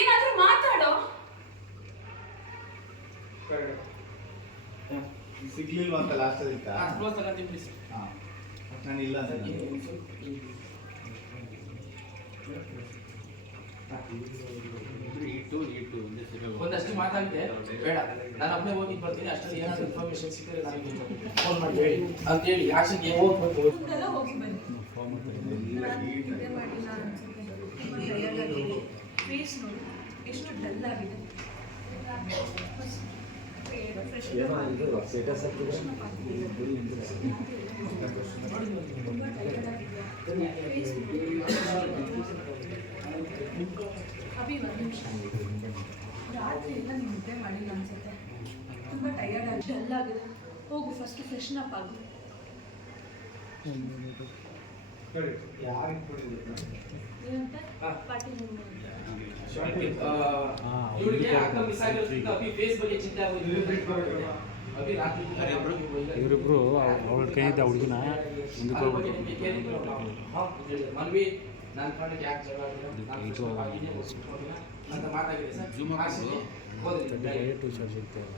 ಏನಾದ್ರೂ ಮಾತಾಡೋ. ಸಿಗ್ಲಿಲ್ವಾ ಅಂತ ಲಾಸ್ಟ್ ಅದಕ್ಕೆ ಕ್ಲೋಸ್ ತಗೊಂತೀನಿ ಪ್ಲೀಸ್. ನಾನು ಇಲ್ಲ ಅಂತ ಒಂದಷ್ಟು ಮಾತಾಡಿದೆ ಬೇಡ, ನಾನು ಒಬ್ಬನೇ ಹೋಗಿ ಬರ್ತೀನಿ. ಅಷ್ಟರಲ್ಲಿ ಏನಾದ್ರು ಇನ್ಫಾರ್ಮೇಶನ್ ಸಿಕ್ಕಿದ್ರೆ ನನಗೆ ಫೋನ್ ಮಾಡಿ ಹೇಳಿ ಅಂತ ಹೇಳಿ ಆಕ್ಷನ್ಗೆ ಹೋಗ್ಬೇಕು. ಹೋಗಿ ಬನ್ನಿ. ಫೇಸ್ ನೋಡಿ ಎಷ್ಟು ಡಲ್ ಆಗಿದೆ. ಅಭಿ ಒಂದು ನಿಮಿಷ, ರಾತ್ರಿ ಎಲ್ಲ ನೀವು ನಿದ್ದೆ ಮಾಡಿಲ್ಲ ಅನ್ಸುತ್ತೆ, ತುಂಬ ಟಯರ್ಡ್ ಆಗಿ ಡಲ್ ಆಗಿದೆ. ಹೋಗು ಫಸ್ಟ್ ಫ್ರೆಶನ್ ಅಪ್ ಆಗು. ಏನಂತೆ ಪಾರ್ಟಿ ಇವಳಿಗೆ ಅಕ್ಕ ಮಿಸ್ ಆಗಿರೋದ್ರಿಂದ ಅಭಿ ಫೇಸ್ ಬಗ್ಗೆ ಚಿಂತೆ ಆಗೋದು. ಅಭಿ ರಾತ್ರಿ ಇವರಿಬ್ರು ಅವಳ ಕೈಯಿಂದ ಹುಡುಗನ ಮುಂದಕ್ಕೆ ಮನ್ವಿ ನನ್ನ ಕಾರಣಕ್ಕೆ ಯಾಕೆ ಜಗಳ ಅಂತ ಮಾತಾಗಿದೆ ಸರ್. ಟು ಚಾರ್ಜ್ ಇರ್ತೇವೆ.